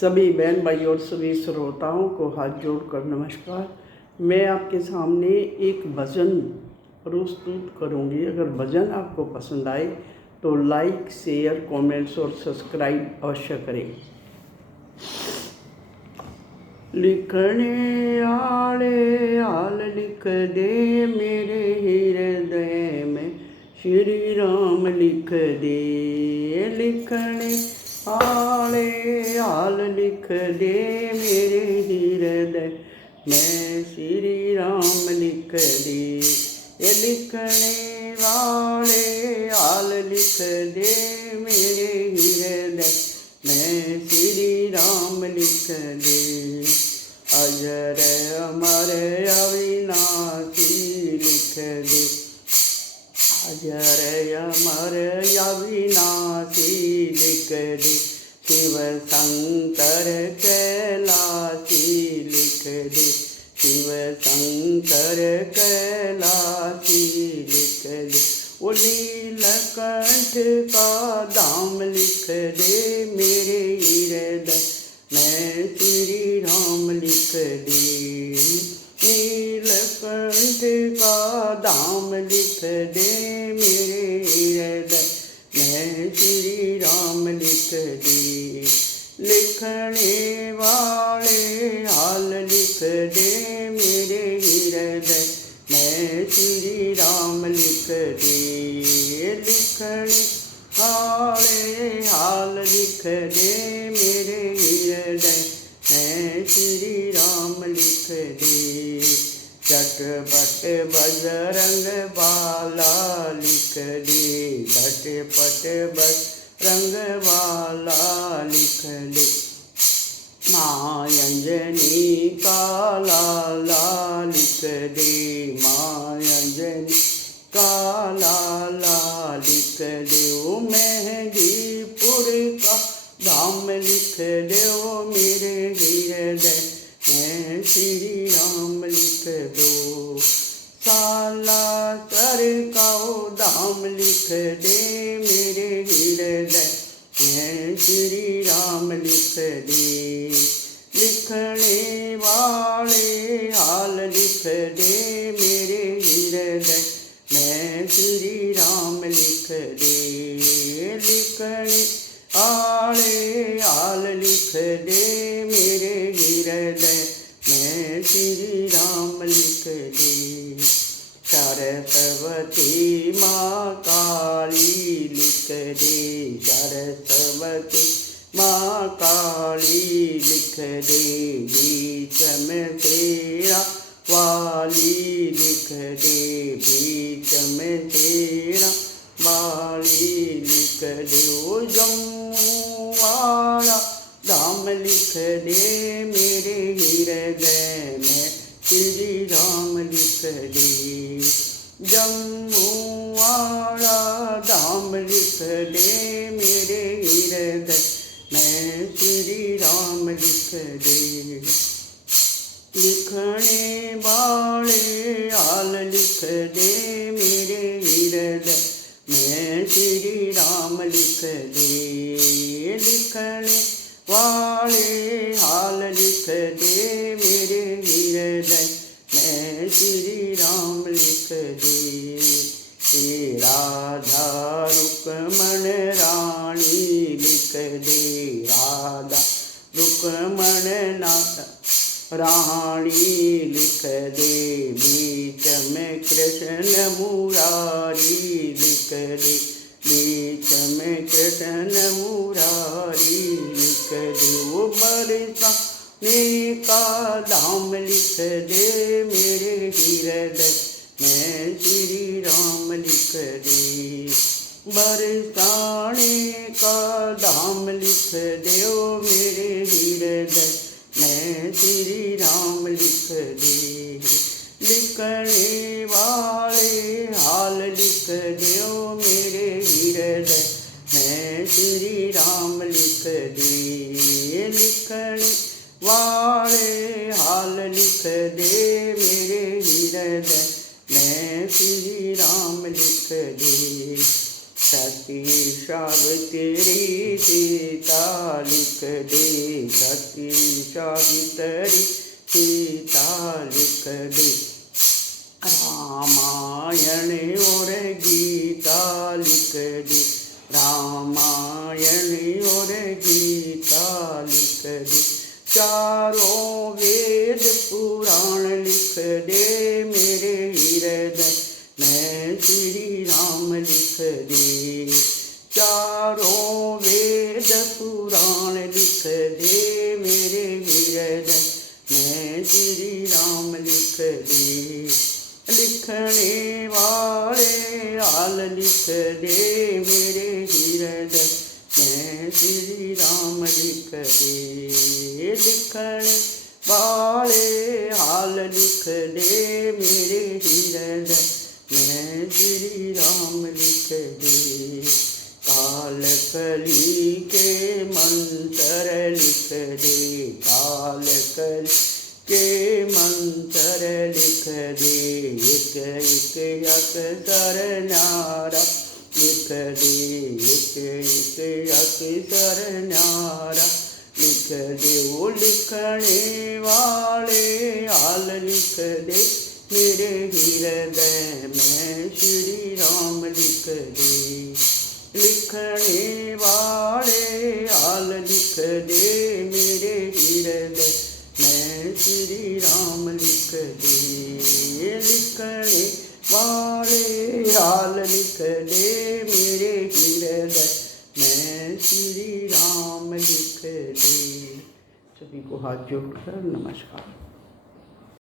सभी बहन भाई और सभी श्रोताओं को हाथ जोड़कर नमस्कार। मैं आपके सामने एक भजन प्रस्तुत करूंगी। अगर भजन आपको पसंद आए तो लाइक, शेयर, कमेंट्स और सब्सक्राइब अवश्य करें। लिखने आले हाल लिख दे मेरे हृदय में, श्री राम लिख दे। लिखने आले हाल लिख दे मेरे हृदय में, श्री राम लिख दे। लिखने वाले हाल लिख दे मेरे हृदय में, श्री राम लिख दे। अजर अमर अविनाशी लिख दे, अजर अमर अविनाशी लिख दे। शिव शंकर कैलाशी लिख दे, शिव शंकर कैलाशी लिख दे। वो नीलकंठ का धाम लिख दे मेरे हृदय में, श्री राम लिख दे। नीलकंठ का धाम लिख दे मेरे हृदय में, श्री राम लिख दे। लिखने वाले हाल लिख दे मेरे हृदय में, श्री राम लिख दे। लिखने वाले हाल लिख दे मेरे हृदय में, श्री राम लिख दे। झटपट बजरंग बाला लिख दे, झटपट बजरंग बाला लिख दे। माँ अंजनी का लाला लिख दे, माँ अंजनी का लाला लिख दे। ओ मेहंदीपुर का धाम लिख दे ओ मेरे हृदय में, श्री राम लिख दो। सालासर का धाम लिख दे मेरे हृदय में, श्री राम लिख दे। लिखने वाले हाल लिख दे मेरे हृदय में, श्री राम लिख दे। लिखने वाले हाल लिख दे मेरे हृदय में, श्री राम लिख दे। सरस्वती माँ काली लिख दे, सरस्वती माँ काली लिख दे। बीच में तेरा वाली लिख दे, बीच में तेरा वाली लिख दे। ओ जम्मू वाला धाम लिख दे मेरे हृदय में, श्री राम लिख दे। जम्मू वाला धाम लिख दे मेरे हृदय में, श्री राम लिख दे। लिखने वाले हाल लिख दे मेरे हृदय में, श्री राम लिख दे। लिखने वाले हाल लिख दे मेरे हृदय में, श्री राम लिख दे। श्री राधा रुक्मण रानी लिख दे, राधा रुक्मण रानी लिख दे। बीच में कृष्ण मुरारी लिख दे, बीच में कृष्ण मुरारी लिख दे। वो बरसाने का धाम लिख दे मेरे हृदय में, श्री राम लिख दे। बरसाने का धाम लिख दे ओ मेरे हृदय में, श्री राम लिख दे। लिखने वाले हाल लिख दे ओ मेरे हृदय में, श्री राम लिख दे। लिखने वाले हाल लिख दे मेरे हृदय में, श्री राम लिख दे। सती सावित्री सीता लिख दे, सती सावित्री सीता लिख दे। रामायण और गीता लिख दे, रामायण और गीता लिख दे। चारों वेद पुराण लिख दे, मेरे हृदय में श्री राम लिख दे। चारों वेद पुराण लिख दे, मेरे हृदय में श्री राम लिख दे। लिखने वाले हाल लिख दे, मेरे हृदय में श्री राम लिख दे। लिखने वाले हाल लिख दे, मेरे हृदय में श्री राम लिख दे। काल कली के मंत्र लिख दे, काल कली के मंत्र लिख दे। एक एक अक्षर न्यारा लिख दे, एक एक अक्षर न्यारा लिख दे। वो लिखने वाले हाल लिख दे, मेरे हृदय में श्री राम लिख दे। लिखने वाले हाल लिख दे, मेरे हृदय में श्री राम लिख दे। लिखने वाले हाल लिख दे, मेरे हृदय में श्री राम लिख दे। सभी को हाथ जोड़कर नमस्कार।